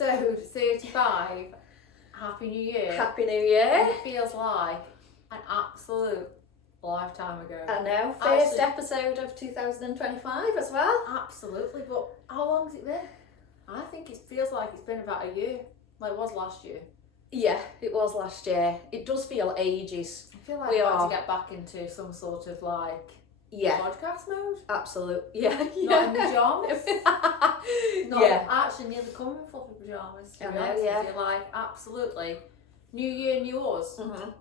episode 35. Happy New Year. Happy New And Year. it feels like an absolute lifetime ago. I know, first episode of 2025 as well. Absolutely, but how long has it been? I think it feels like it's been about a year. Like it was last year. Yeah, it was last year. It does feel ages. I feel like We I have are. to get back into some sort of like Yeah, podcast mode. absolute. Yeah, Not in pyjamas. No, Yeah. I actually nearly come in fluffy pyjamas. To I be know, honest yeah. with you. Like absolutely. New year, new us. Mhm.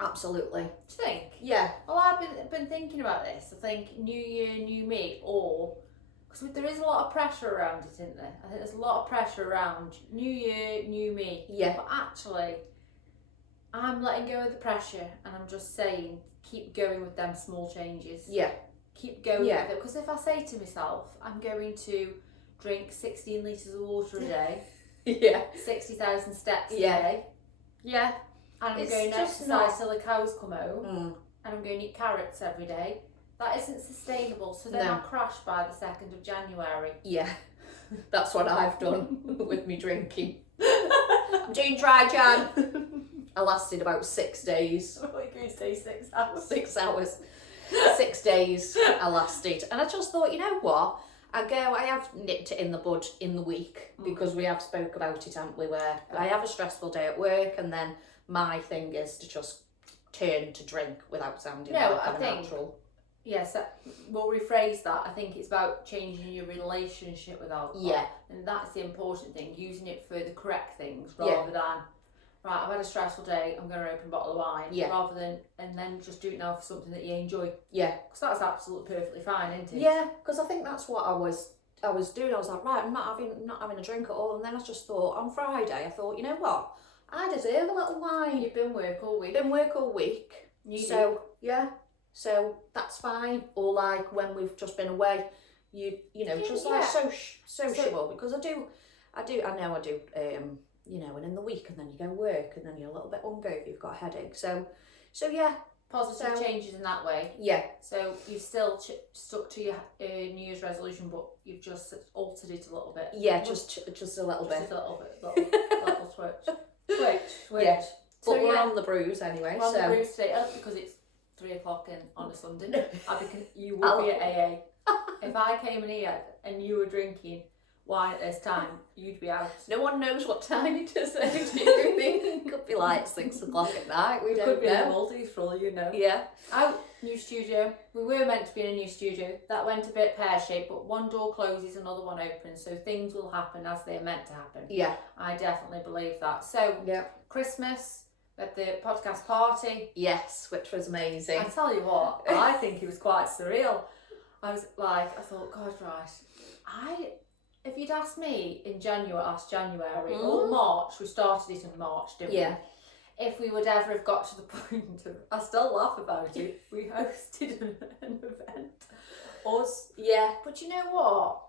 Absolutely. Do you think? Yeah. Well, I've been thinking about this. I think new year, new me, or because there is a lot of pressure around it, isn't there? I think there's a lot of pressure around new year, new me. Yeah. But actually, I'm letting go of the pressure, and I'm just saying, keep going with them small changes. Yeah. Keep going Yeah. with it. Because if I say to myself, I'm going to drink 16 litres of water a day, Yeah. 60,000 steps Yeah. a day, Yeah. and I'm It's going to just exercise not- till the cows come home, Mm. and I'm going to eat carrots every day, that isn't sustainable. So then No. I'll crash by the 2nd of January. Yeah. That's what I've done with me drinking. I'm doing dry Jan. I lasted about 6 days. What are you going to say, 6 hours? 6 hours. 6 days I lasted. And I just thought, you know what? I have nipped it in the bud in the week because we have spoke about it, haven't we, where I have a stressful day at work and then my thing is to just turn to drink without sounding No, like I I'm think- natural. Yes, we'll rephrase that. I think it's about changing your relationship with alcohol. Yeah. And that's the important thing, using it for the correct things Yeah. rather than, right, I've had a stressful day, I'm going to open a bottle of wine. Yeah. Rather than, and then just do it now for something that you enjoy. Yeah. Because that's absolutely perfectly fine, isn't it? Yeah, because I think that's what I was doing. I was like, right, I'm not having a drink at all. And then I just thought on Friday, I thought, you know what? I deserve a little wine. You've been work all week. Been work all week. You So yeah, so that's fine. Or like when we've just been away, you know, Yeah, just yeah. like sociable because I know I do, you know, and in the week and then you go work and then you're a little bit hungover, you've got a headache. So yeah, Positive So- changes in that way. yeah, So you've still stuck to your New Year's resolution, but you've just altered it a little bit. yeah, just a little Just bit. a little bit, little twitch. Twitch. Yeah. So But we're yeah, on the bruise anyway. we're on so the roof today because it's 3 o'clock on a Sunday. You would I'll- be at AA. If I came in here and you were drinking wine at this time, you'd be out. no one knows what time it is. Do you think? It could be like 6 o'clock at night. We It don't could be in the know. Maldives for all you know. Yeah. Out, new studio. We were meant to be in a new studio. That went a bit pear-shaped, but one door closes, another one opens, so things will happen as they're meant to happen. Yeah. I definitely believe that. So, Yeah. Christmas, at the podcast party, Yes, which was amazing. I tell you what, I think it was quite surreal. I thought, God, right, if you'd asked me in last January or March, we started it in March, didn't Yeah. we? If we would ever have got to the point of, I still laugh about it, we hosted an event, us. Yeah. But you know what?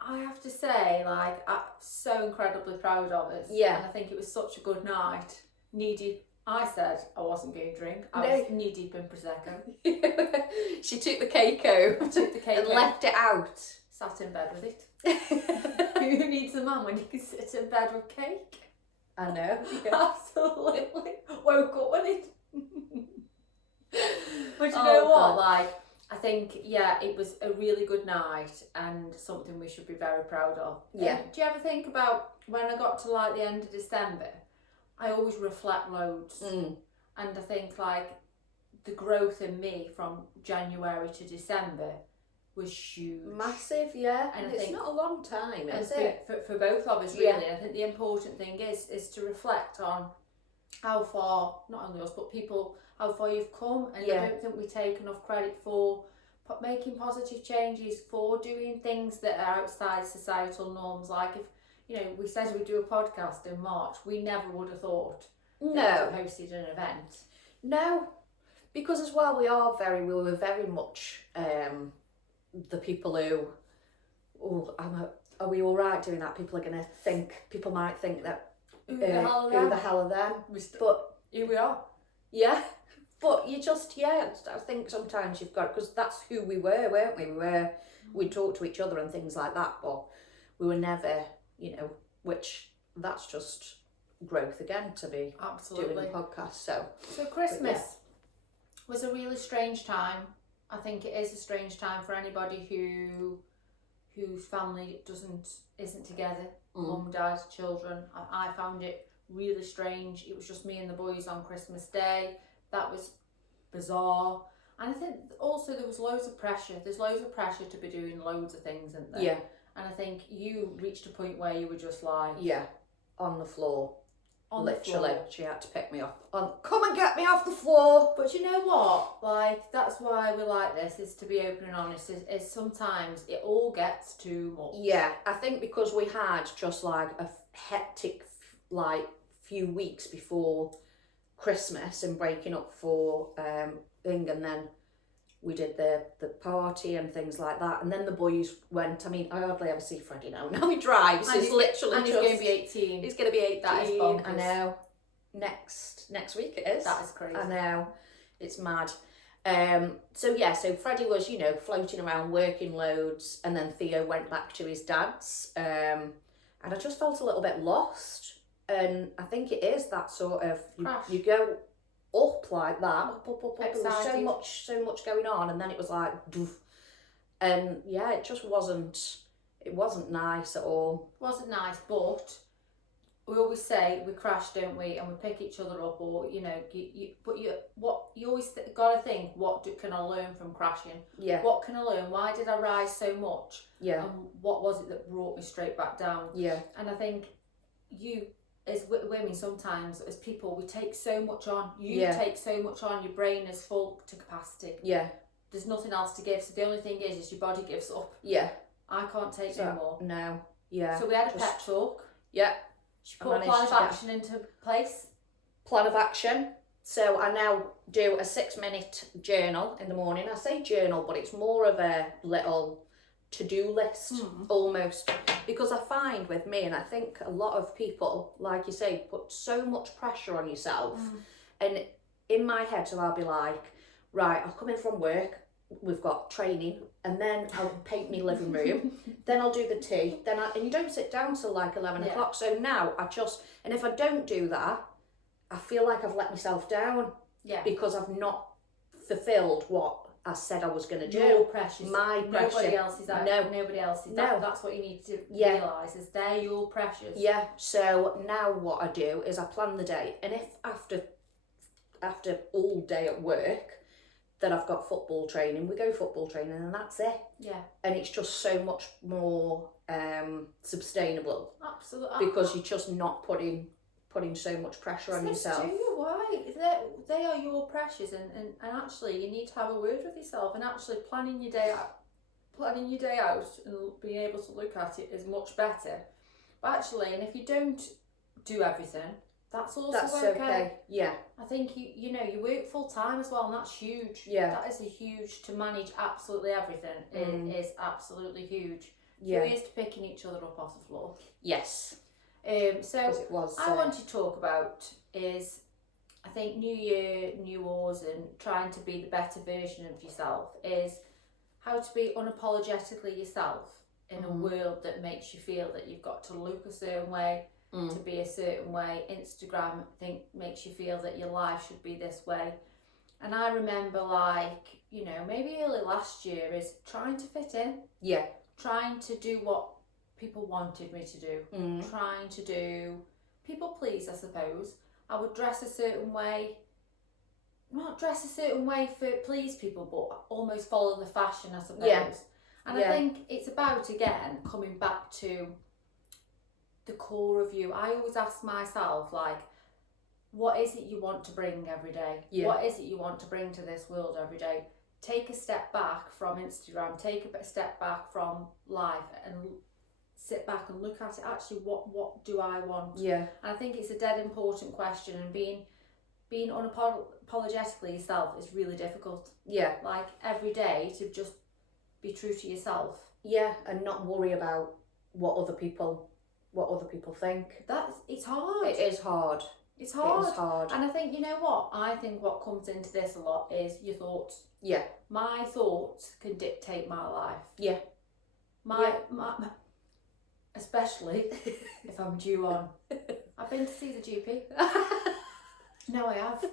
I have to say, like, I'm so incredibly proud of us. Yeah. And I think it was such a good night. I said I wasn't going to drink. I No. was knee deep in Prosecco. She took the cake home Took the cake and home. left it out. Sat in bed with it. Who needs a man when you can sit in bed with cake? I know. Absolutely. Woke up with it. But you Oh, know what? God. Like, I think, yeah, it was a really good night and something we should be very proud of. Yeah. Do you ever think about when I got to like the end of December? I always reflect loads. Mm. And I think like the growth in me from January to December was huge. Massive, yeah. And I it's think- not a long time, And is it? for both of us, really. Yeah. I think the important thing is to reflect on how far, not only us, but people, how far you've come. And Yeah. I don't think we take enough credit for making positive changes, for doing things that are outside societal norms. Like if, you know, we said we'd do a podcast in March, we never would have thought that No. we hosted an event. No. Because as well, we were very much the people who, are we all right doing that? People might think that, Who the hell are who them? the hell are them? But here we are. Yeah, but you just, yeah, I think sometimes you've got, because that's who we were, weren't we? We talked to each other and things like that, but we were never, you know, which that's just growth again to be Absolutely. doing a podcast. So Christmas was a really strange time. I think it is a strange time for anybody whose family isn't together. Mum, dad, children. I found it really strange. It was just me and the boys on Christmas Day. That was bizarre. And I think also there was loads of pressure. There's loads of pressure to be doing loads of things, isn't there? yeah, And I think you reached a point where you were just like yeah, on the floor. on Literally, the floor. she had to pick me up. Come and get me off the floor. But you know what? Like, that's why we like this, is to be open and honest. Is sometimes it all gets too much. Yeah, I think because we had just like a hectic like few weeks before Christmas and breaking up for thing, and then we did the party and things like that, and then the boys went. I mean, I hardly ever see Freddie now. Now he drives. And He's literally and he's just, going to be 18. He's going to be 18. That is I bonkers. know. Next week it is. That is crazy. I know. It's mad. So Freddie was, floating around working loads, and then Theo went back to his dad's, and I just felt a little bit lost. And I think it is that sort of you go up like that, up. There was so much going on, and then it was like, doof. And yeah, it just wasn't nice at all. Wasn't nice, but we always say we crash, don't we? And we pick each other up, or you always got to think, what can I learn from crashing? Yeah. What can I learn? Why did I rise so much? Yeah. And what was it that brought me straight back down? Yeah. And I think as women, sometimes as people, we take so much on. You take so much on. Your brain is full to capacity. Yeah. There's nothing else to give. So the only thing is your body gives up. Yeah. I can't take no more. No. Yeah. So we had a pep talk. Yeah. She put a plan of action into place. Plan of action. So I now do a 6-minute journal in the morning. I say journal, but it's more of a little to-do list almost, because I find with me, and I think a lot of people, like you say, put so much pressure on yourself. And in my head, so I'll be like, right, I'll come in from work, we've got training, and then I'll paint my living room, then I'll do the tea, and you don't sit down till like 11 o'clock. So now and if I don't do that, I feel like I've let myself down. Yeah. Because I've not fulfilled what I said I was going to do. Your pressures. My pressure. Nobody else is out. No. Nobody else is. No. That's what you need to realise, is they're your pressures. Yeah. So now what I do is I plan the day, and if after all day at work that I've got football training, we go football training, and that's it. Yeah. And it's just so much more sustainable. Absolutely. Because you're just not putting so much pressure on yourself. Do you? Why? They are your pressures, and actually you need to have a word with yourself, and actually planning your day out and being able to look at it is much better. But actually, and if you don't do everything, that's okay. Yeah. I think you work full time as well, and that's huge. Yeah. That is a huge, to manage absolutely everything. It is absolutely huge. Yeah. Here's to picking each other up off the floor. Yes. So it was, I want to talk about is, I think, New Year, New Wars, and trying to be the better version of yourself, is how to be unapologetically yourself in a world that makes you feel that you've got to look a certain way, to be a certain way. Instagram makes you feel that your life should be this way. And I remember, maybe early last year, is trying to fit in. Yeah. Trying to do what people wanted me to do. Trying to do people please, I suppose. I would dress a certain way. Not dress a certain way for please people, but almost follow the fashion, I suppose. Yeah. And I think it's about, again, coming back to the core of you. I always ask myself, what is it you want to bring every day? Yeah. What is it you want to bring to this world every day? Take a step back from Instagram, take a step back from life, and sit back and look at it. Actually, what do I want? Yeah. And I think it's a dead important question, and being unapologetically yourself is really difficult. Yeah. Every day to just be true to yourself. Yeah, and not worry about what other people think. It's hard. It is hard. It's hard. It is hard. And I think, you know what? I think what comes into this a lot is your thoughts. Yeah. My thoughts can dictate my life. Yeah. My especially if I'm due on. I've been to see the GP. No, I have.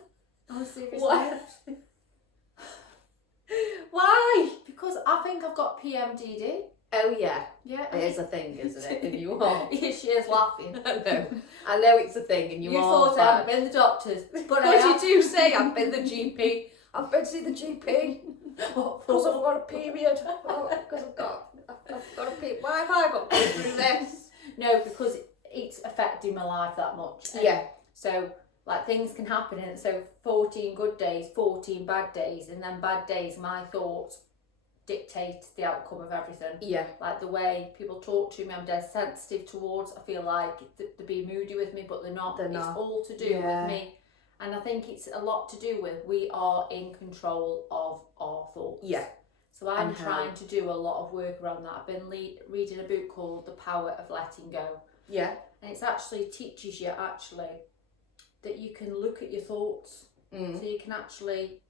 On a serious What? note. Why? Because I think I've got PMDD. Oh yeah, Yeah. it is a thing, isn't it? And you are. She is laughing. I know it's a thing, and You are. thought I hadn't been the doctors, but I Because have. you do say I've been the GP. I've been to see the GP because I've got a period. Because I've got a period. Why have I got to go through this? No, because it's affecting my life that much. And Yeah. So, like, things can happen, and so 14 good days, 14 bad days, and then bad days, my thoughts dictate the outcome of everything. Yeah. Like the way people talk to me, I'm dead sensitive towards. I feel like they're being moody with me, but they're not. They're It's not. all to do Yeah. with me. And I think it's a lot to do with we are in control of our thoughts. Yeah. So I'm And how- trying to do a lot of work around that. I've been reading a book called The Power of Letting Go. Yeah. And it's actually teaches you actually that you can look at your thoughts. Mm. So you can actually,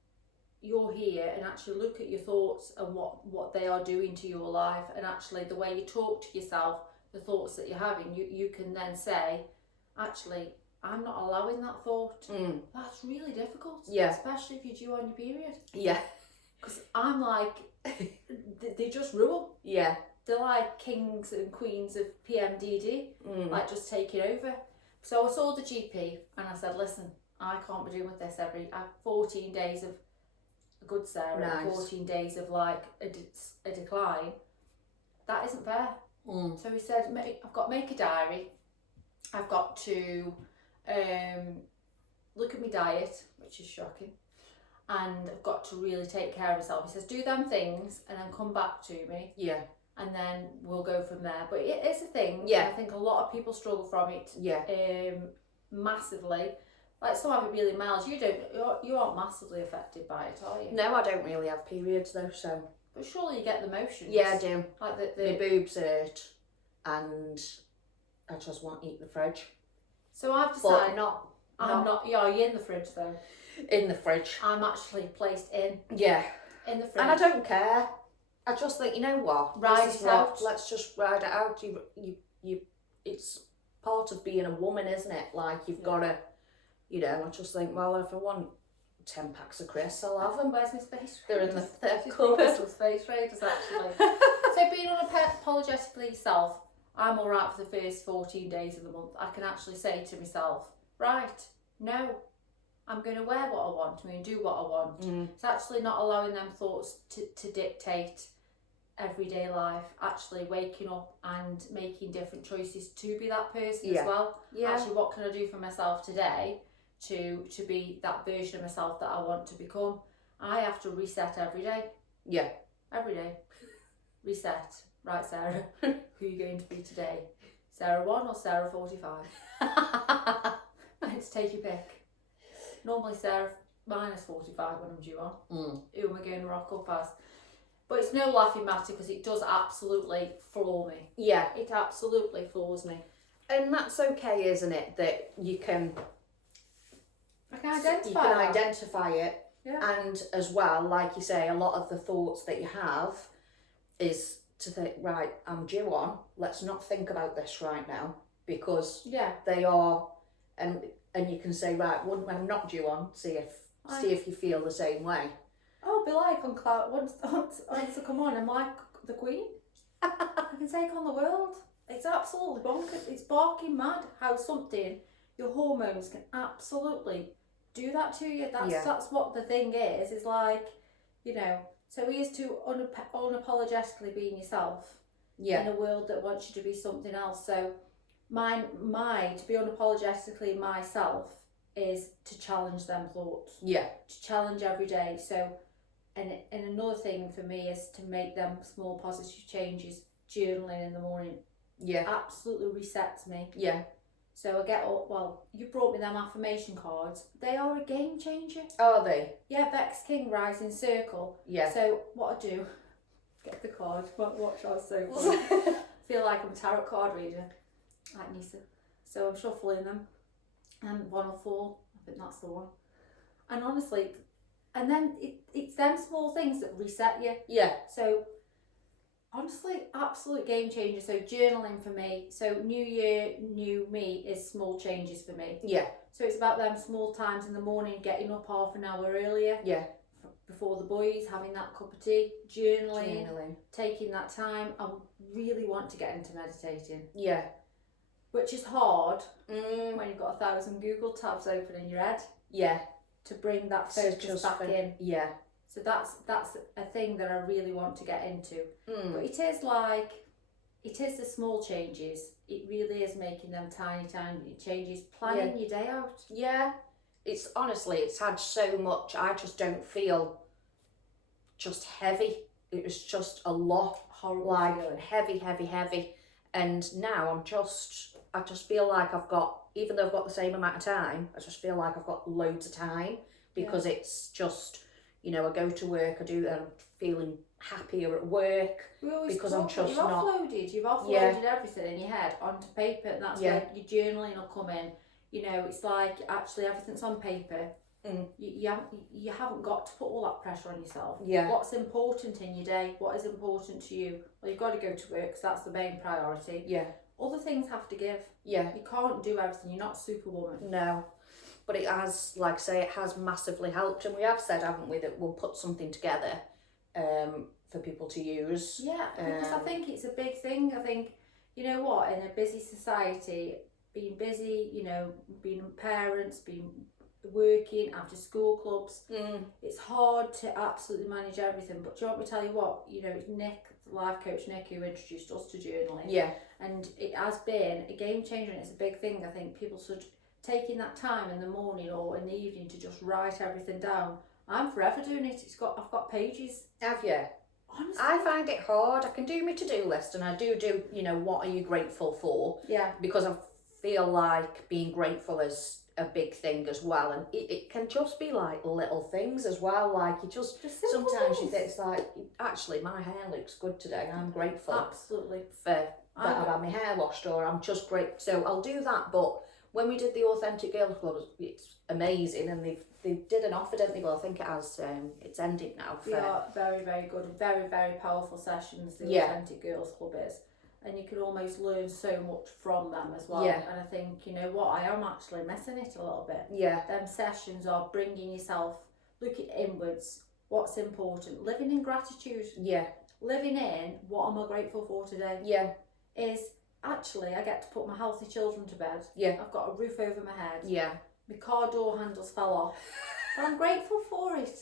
you're here and actually look at your thoughts and what they are doing to your life. And actually the way you talk to yourself, the thoughts that you're having, you can then say, actually, I'm not allowing that thought. Mm. That's really difficult. Yeah. Especially if you're due on your period. Yeah. Because I'm like, they just rule. Yeah. They're like kings and queens of PMDD, Mm. like just taking over. So I saw the GP and I said, listen, I can't be doing with this I have 14 days of a good Sarah, and Nice. 14 days of like a decline. That isn't fair. Mm. So he said, I've got to make a diary. I've got to look at my diet, which is shocking. And I've got to really take care of myself. He says, do them things and then come back to me. Yeah. And then we'll go from there. But it is a thing. Yeah. I think a lot of people struggle from it Yeah. massively. Like some have it really mild. You aren't massively affected by it, are you? No, I don't really have periods though, so. But surely you get the motions. Yeah, I do. Like My boobs hurt, and I just won't eat the fridge. So I've But decided not I'm not. Yeah, you're in the fridge though. in the fridge. I'm actually placed in Yeah. the fridge. And I don't care. I just think, you know what? Ride This is it what- out. Let's just ride it out. You. It's part of being a woman, isn't it? Like you've got to, you know. I just think, well, if I want 10 packs of crisps, I'll have them. Where's my space? They're in the She's cupboard. Crystal's space raiders actually. So being unapologetically yourself, I'm all right for the first 14 days of the month. I can actually say to myself, right, no, I'm going to wear what I want. I'm going to do what I want. Mm. It's actually not allowing them thoughts to dictate everyday life. Actually waking up and making different choices to be that person Yeah. as well. Yeah. Actually, what can I do for myself today to be that version of myself that I want to become? I have to reset every day. Yeah. Every day. Reset. Right, Sarah. Who are you going to be today? Sarah 1 or Sarah 45? Let's take your pick. Normally Sarah minus 45 when I'm due on. Mm. Who am I going to rock up as? But it's no laughing matter because it does absolutely floor me. Yeah. It absolutely floors me. And that's okay, isn't it? That you can I can identify you can that. identify it. Yeah. And as well, like you say, a lot of the thoughts that you have is to think, right, I'm due on. Let's not think about this right now because Yeah. they are, and you can say, right, when I'm not due on, see if you feel the same way. Oh, be like on cloud once I come on, I'm like the Queen. I can take on the world. It's absolutely bonkers. It's barking mad how something, your hormones can absolutely do that to you. That's what the thing is. It's like, you know, so here's to unapologetically being yourself Yeah. in a world that wants you to be something else. So my to be unapologetically myself is to challenge them thoughts. Yeah. To challenge every day. So and another thing for me is to make them small positive changes. Journaling in the morning Yeah. absolutely resets me. Yeah. So I get up, well, you brought me them affirmation cards. They are a game changer. Are they? Yeah, Vex King, Rising Circle. Yeah. So what I do, get the card, watch I was so funny. Feel like I'm a tarot card reader, like Nisa. So I'm shuffling them, and 104, I think that's the one. And honestly, and then it's them small things that reset you. Yeah. So Honestly, absolute game changer. So journaling for me. So new year, new me is small changes for me. Yeah. So it's about them small times in the morning, getting up half an hour earlier. Yeah. Before the boys, having that cup of tea, journaling, taking that time. I really want to get into meditating. Yeah. Which is hard when you've got 1,000 Google tabs open in your head. Yeah. To bring that focus back in. Yeah. So that's a thing that I really want to get into. But it is the small changes. It really is making them tiny changes. Planning your day out. Yeah. It's honestly, it's had so much. I just don't feel just heavy. It was just a lot. Horrible like feeling. heavy. And now I just feel like I've got, even though I've got the same amount of time, I just feel like I've got loads of time because it's just, you know, I go to work, and I'm feeling happier at work because I'm just you've offloaded everything in your head onto paper, and that's where your journaling will come in. You know, it's like actually everything's on paper. You haven't got to put all that pressure on yourself. Yeah. What's important in your day? What is important to you? Well, you've got to go to work because that's the main priority. Yeah. Other things have to give. Yeah. You can't do everything. You're not Superwoman. No. But it has, like I say, it has massively helped. And we have said, haven't we, that we'll put something together for people to use. Yeah, because I think it's a big thing. I think, you know what, in a busy society, being busy, you know, being parents, being working, after school clubs, it's hard to absolutely manage everything. But do you want me to tell you what? You know, it's Nick, the life coach Nick, who introduced us to journaling. Yeah. And it has been a game changer, and it's a big thing. I think people should taking that time in the morning or in the evening to just write everything down. I'm forever doing it. I've got pages. Have you? Honestly. I find it hard. I can do my to-do list, and I do, you know, what are you grateful for? Yeah. Because I feel like being grateful is a big thing as well, and it can just be like little things as well. Like you just sometimes you think it's like, actually my hair looks good today. I'm grateful. Absolutely. For that I've had my hair washed, or I'm just great. So I'll do that. But when we did the Authentic Girls Club, it's amazing, and they did an offer, didn't they? Well, I think it has. It's ended now. They are very, very good, very, very powerful sessions. The Authentic Girls Club is, and you can almost learn so much from them as well. Yeah. And I think, you know what, I am actually missing it a little bit. Yeah. Them sessions are bringing yourself, looking inwards, what's important, living in gratitude. Yeah. Living in what am I grateful for today. Yeah. Is actually I get to put my healthy children to bed. Yeah. I've got a roof over my head. Yeah. My car door handles fell off. But I'm grateful for it.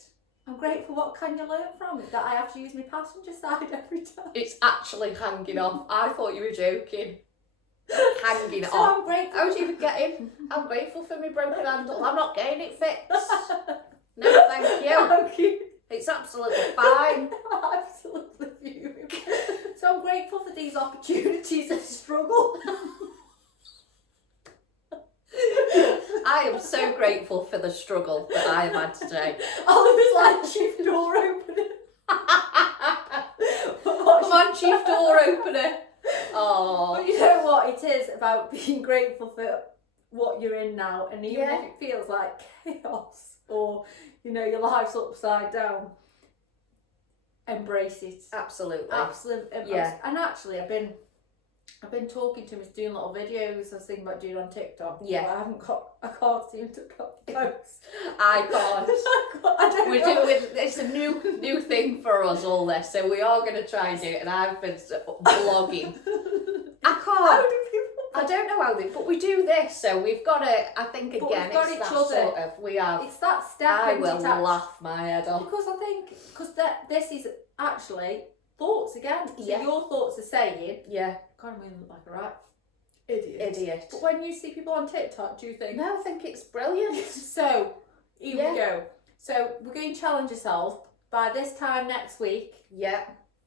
I'm grateful. What can you learn from it? That I have to use my passenger side every time. It's actually hanging off. I thought you were joking. Hanging so off. I'm grateful. How do you even get in? I'm grateful for my broken handle. I'm not getting it fixed. No, thank you. Thank you. It's absolutely fine. Absolutely beautiful. So I'm grateful for these opportunities of struggle. I am so grateful for the struggle that I have had today. Oliver's like, chief door opener. Come on, chief door opener. Oh. But you know what? It is about being grateful for what you're in now, and even if it feels like chaos or, you know, your life's upside down, embrace it. Absolutely. Yeah. And actually, I've been talking to him. He's doing little videos. I was thinking about doing on TikTok. Yeah. But I can't seem to post. I can't. I don't know. It's a new thing for us all this, so we are going to try and do it. And I've been blogging. I can't. How do people? I don't know how they, but we do this, so we've got to. I think But again, we've got it's each that other. sort of. We have. It's that step. I into will touch. laugh my head off. Because this is actually thoughts again. So your thoughts are saying. Yeah. God, we look like a right idiot. But when you see people on TikTok, do you think? No, I think it's brilliant. So, here we go. So, we're going to challenge ourselves. By this time next week,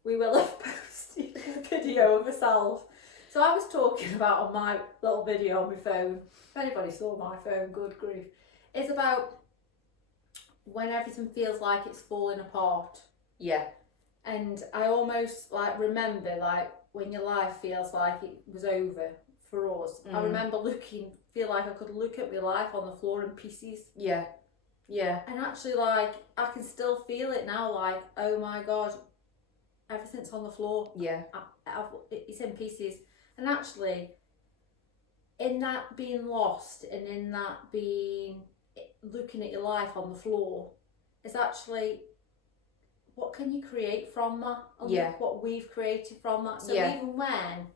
we will have posted a video of ourselves. So, I was talking about on my little video on my phone. If anybody saw my phone, good grief. It's about when everything feels like it's falling apart. Yeah. And I almost remember when your life feels like it was over for us. I remember feel like I could look at my life on the floor in pieces. Yeah. Yeah. And actually I can still feel it now, oh my God, everything's on the floor. Yeah. It's in pieces. And actually, in that being lost and in that being looking at your life on the floor, is actually what can you create from that? And Yeah. what we've created from that. So Yeah. even when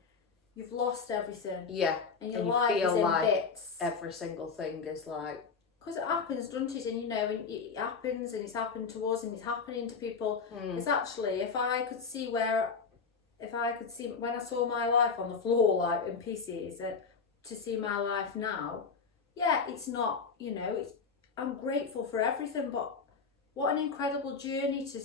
you've lost everything Yeah. and your And you life feel is in like bits. every single thing is like, Because it happens, doesn't it? And you know, and it happens, and it's happened to us, and it's happening to people. It's actually, if I could see when I saw my life on the floor, like in pieces, to see my life now, yeah, it's not, you know, I'm grateful for everything, but what an incredible journey to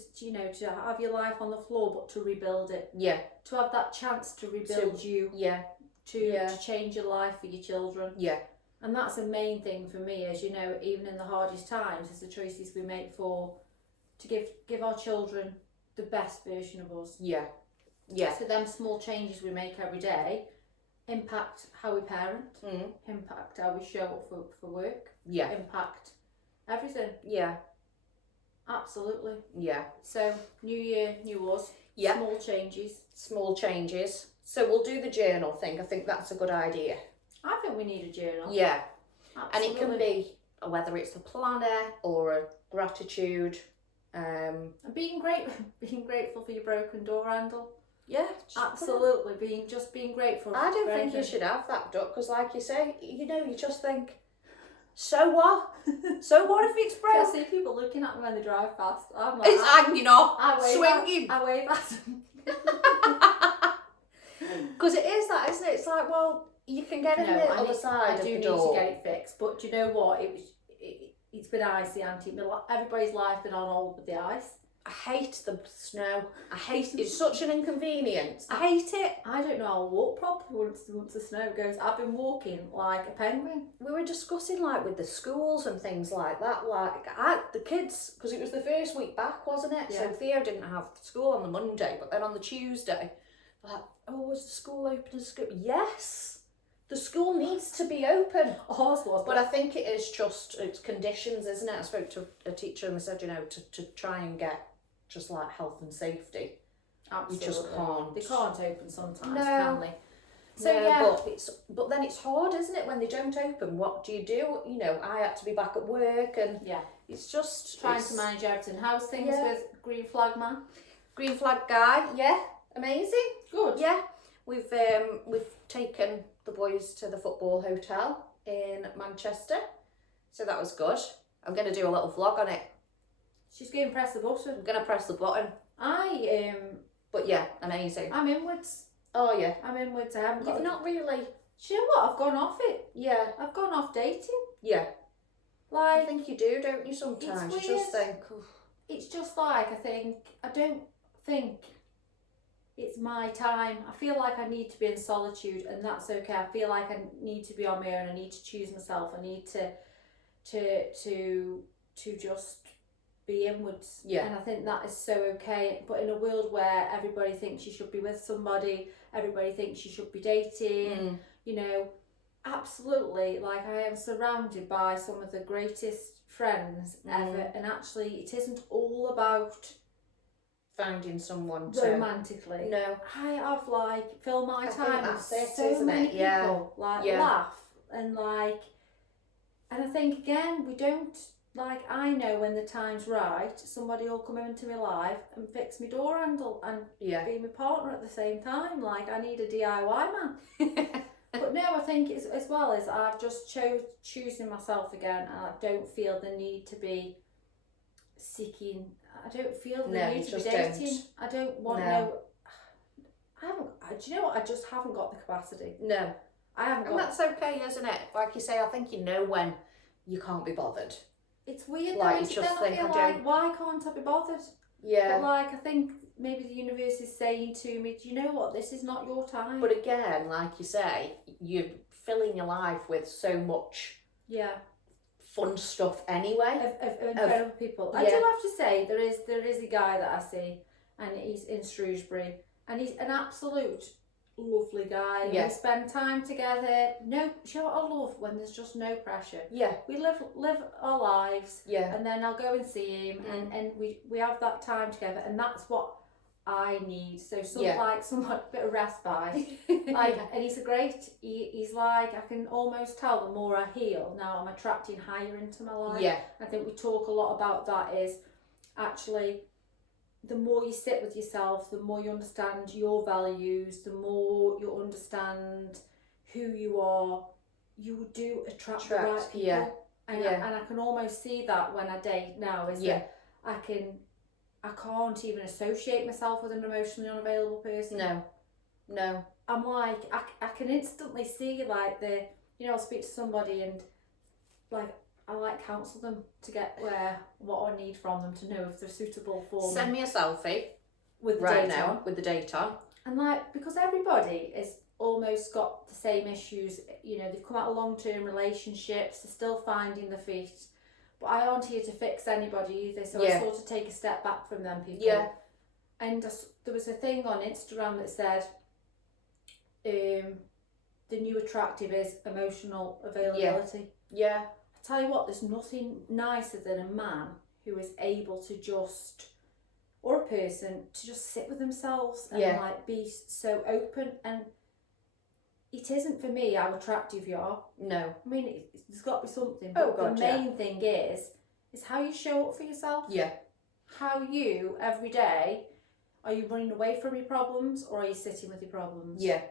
have your life on the floor, but to rebuild it. yeah. To have that chance to rebuild you, Yeah. to change your life for your children. Yeah. And that's the main thing for me, as you know, even in the hardest times, is the choices we make to give our children the best version of us. Yeah. Yeah. So them small changes we make every day impact how we parent, impact how we show up for work, Yeah. impact everything. Yeah. Absolutely. Yeah. So new year, new us. Yeah. Small changes. Small changes. So we'll do the journal thing. I think that's a good idea. I think we need a journal. Yeah. Absolutely. And it can be whether it's a planner or a gratitude. And being grateful for your broken door handle. Yeah. Absolutely, being grateful. I don't think you should have that, Duck, because like you say, you know, you just think, so what? So what if it's I broke? see people looking at me when they drive past. I'm like, It's hanging off, I wave swinging. I wave at them. Because it is that, isn't it? It's like, well, you can get in the other side I of do the need door. to get it fixed, but do you know what? It's been icy, Auntie. Everybody's life been on hold with the ice. I hate the snow. I hate it. It's such an inconvenience. I hate it. I don't know how to walk properly once the snow goes. I've been walking like a penguin. We were discussing like with the schools and things like that. Like the kids, because it was the first week back, wasn't it? Yeah. So Theo didn't have school on the Monday, but then on the Tuesday, like, oh, was the school open? Yes, the school needs to be open. Ours was, But I think it is just, it's conditions, isn't it? I spoke to a teacher and they said, you know, to try and get just like health and safety. absolutely. You just can't. They can't open sometimes, No. can they? So No, yeah, but then it's hard, isn't it, when they don't open? What do? You know, I had to be back at work, and yeah. it's just Trying to manage everything. How's things Yeah. with Green Flag Man? Green flag guy, yeah, amazing. Good. Yeah, we've taken the boys to the football hotel in Manchester, so that was good. I'm gonna do a little vlog on it. She's going to press the button. I'm gonna press the button. But yeah, amazing. I'm inwards. Oh yeah, I'm inwards. I haven't got. you've not really. Do you know what? I've gone off it. Yeah, I've gone off dating. yeah. I Like, think you do, don't you? Sometimes you It's just weird. think, "Oof." it's just like I don't think it's my time. I feel like I need to be in solitude, and that's okay. I feel like I need to be on my own. I need to choose myself. I need to just be inwards. Yeah. And I think that is so okay. But in a world where everybody thinks you should be with somebody, everybody thinks you should be dating, you know, absolutely. Like, I am surrounded by some of the greatest friends ever, and actually it isn't all about finding someone to romantically. no. I have like fill my I think time with that's it, so isn't many it? Yeah. people, like Yeah. laugh and like, and I think again we don't, like, I know when the time's right, somebody will come into my life and fix my door handle and Yeah. be my partner at the same time. Like, I need a DIY man. But no, I think it's, as well as I've just choosing myself again, and I don't feel the need to be seeking. I don't feel the No, need you to be just dating. don't. I don't want No. no. I haven't. Do you know what? I just haven't got the capacity. No. I haven't And got. that's okay, isn't it? Like you say, I think you know when you can't be bothered. It's weird Like, though. you Then just I think, feel I like, don't- why can't I be bothered? Yeah. But like, I think maybe the universe is saying to me, do you know what? This is not your time. But again, like you say, you're filling your life with so much yeah. fun stuff anyway. Of incredible people. I do yeah. have to say there is a guy that I see, and he's in Shrewsbury, and he's an absolute lovely guy. Yeah. We spend time together. No, you know what I love? When there's just no pressure. Yeah. We live our lives, Yeah. and then I'll go and see him, and we have that time together, and that's what I need. So Yeah. like someone a bit of respite. Like, and he's a great. He's like, I can almost tell the more I heal now, I'm attracting higher into my life. Yeah. I think we talk a lot about that. Is actually the more you sit with yourself, the more you understand your values, the more you understand who you are, you do attract the right people. Yeah. And, Yeah. and I can almost see that when I date now, is Yeah. that I can't even associate myself with an emotionally unavailable person. No. I'm like, I can instantly see like I'll speak to somebody and like, I like counsel them to get what I need from them to know if they're suitable for Send me a selfie with the right date now on. with the date on. And like, because everybody is almost got the same issues, they've come out of long-term relationships, they're still finding their feet, but I aren't here to fix anybody either, so I sort of take a step back from them people. Yeah. And there was a thing on Instagram that said the new attractive is emotional availability. Yeah. I tell you what, there's nothing nicer than a man who is able to just, or a person, to just sit with themselves and like be so open. And it isn't for me how attractive you are. No. I mean, there's got to be something. Oh, But God, the main thing is how you show up for yourself. Yeah. How you, every day, are you running away from your problems or are you sitting with your problems? Yeah.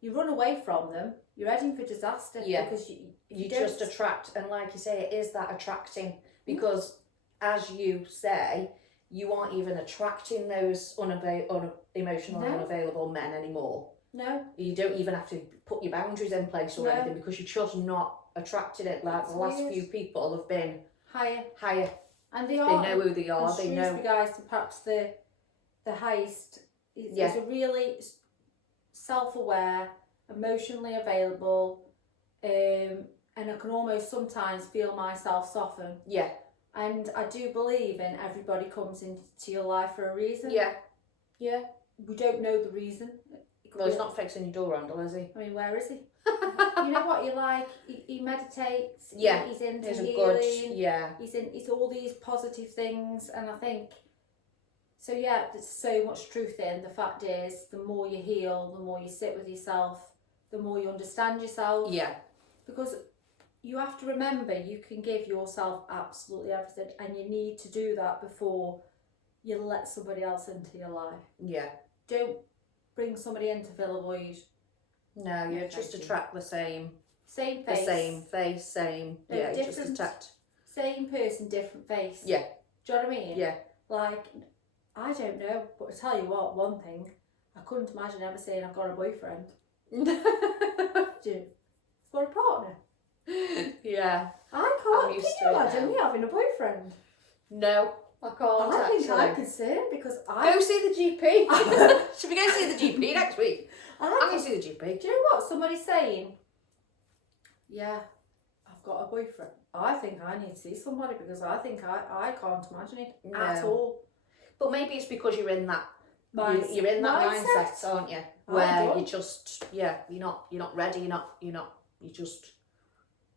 You run away from them, you're heading for disaster. Yeah. Because You don't- just attract, and like you say, it is that attracting, because as you say, you aren't even attracting those emotional No. unavailable men anymore. No. You don't even have to put your boundaries in place or No. anything, because you're just not attracting it. Like It's the last weird. few people have been Higher. And they They are. know who they are. And They know. Shrewsbury guys, perhaps the highest. Is a really self-aware, emotionally available, and I can almost sometimes feel myself soften. Yeah. And I do believe in everybody comes into your life for a reason. Yeah. Yeah. We don't know the reason. Well, he's not fixing your door handle, is he? I mean, where is he? You know what you like? He meditates. Yeah. He's into There's a healing. good. Yeah. It's all these positive things, and I think so. Yeah, there's so much truth in. The fact is, the more you heal, the more you sit with yourself, the more you understand yourself. Yeah. Because you have to remember, you can give yourself absolutely everything, and you need to do that before you let somebody else into your life. Yeah. Don't bring somebody in to fill a void. No, you No, just thank you. attract the same. Same The face. same face, same. No, Yeah, you just different. attract. Same person, different face. Yeah. Do you know what I mean? Yeah. Like, I don't know, but I tell you what, one thing, I couldn't imagine ever saying I've got a boyfriend. Do you? For a partner. Yeah. I can't. I'm used Can to you it imagine now. me having a boyfriend? No, I can't I think I actually. could say it because I. Go see the GP. Should we go see the GP next week? I I can see the GP. do you know what? Somebody's saying, yeah, I've got a boyfriend. I think I need to see somebody because I think I can't imagine it at No. all. But maybe it's because you're in that. Mindset. You're in that mindset, aren't you? I'm Where done. you just, you're not ready. You just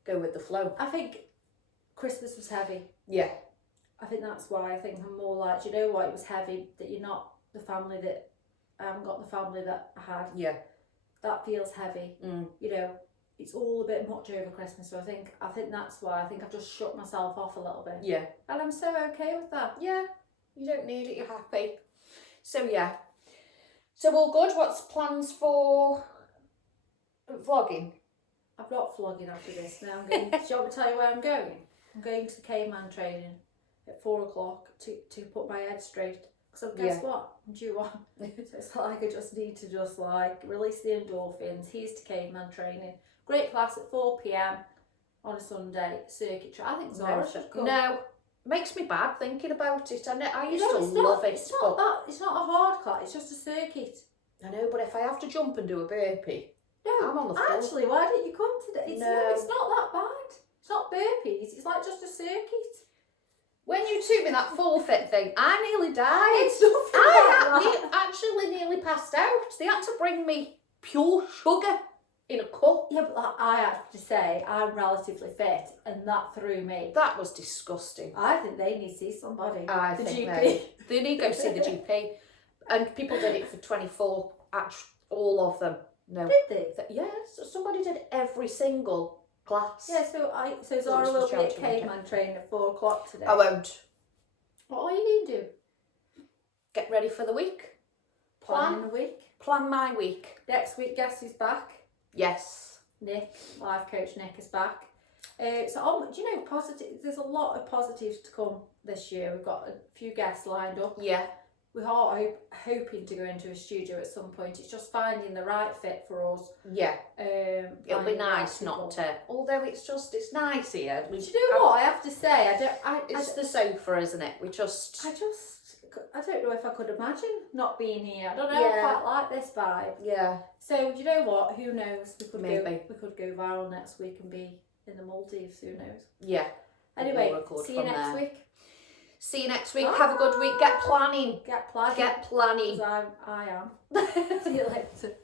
go with the flow. I think Christmas was heavy. Yeah. I think that's why I think I'm more like, do you know what? It was heavy that you're not the family that I haven't got the family that I had. Yeah. That feels heavy. Mm. It's all a bit much over Christmas. So I think that's why I think I've just shut myself off a little bit. Yeah. And I'm so okay with that. Yeah. You don't need it. You're happy. So yeah. So all good. What's plans for vlogging? I've got vlogging after this. Now I'm going. Do you want me to tell you where I'm going? I'm going to the caveman training at 4 o'clock to put my head straight. So guess what? I'm due on. So it's like I just need to just like release the endorphins. Here's to caveman training. Great class at 4 p.m. on a Sunday. Circuit track. I think Zara should come. No. Makes me bad thinking about it. I used No, to it's love not, it. It's not that. It's not a hard class. It's just a circuit. I know, but if I have to jump and do a burpee, No, I'm on the floor. actually, why don't you come today? It's, No. it's not that bad. It's not burpees. It's like just a circuit. when you took me that forfeit thing, I nearly died. It's nothing I like that. actually nearly passed out. They had to bring me pure sugar in a cup. Yeah, but like, I have to say I'm relatively fit, and that threw me. That was disgusting. I think they need to see somebody. I the think GP. they need to go see the GP. And people did it for 24, all of them. No. Did they? Yes, somebody did every single class. Yeah, so Zara was will just be at shouting, Caveman training at 4 o'clock today. I won't. What are you going to do? Get ready for the week. Planning the week. Plan my week. Next week, guess who's back? Yes. Nick, life coach Nick is back. So do you know, positive? There's a lot of positives to come this year. We've got a few guests lined up. Yeah. We are hoping to go into a studio at some point. It's just finding the right fit for us. Yeah. It'll be finding the right nice not people. to. Although it's nice here. Do you know what I have to say? It's the sofa, isn't it? I don't know if I could imagine not being here. I don't know. Yeah. I quite like this vibe. Yeah. So do you know what? Who knows? Maybe. We could go viral next week and be in the Maldives. Who knows? Yeah. Anyway, We'll record see you from next there. week. See you next week. Have a good week. Get planning. Get planning. Get planning. Because I am. See you later.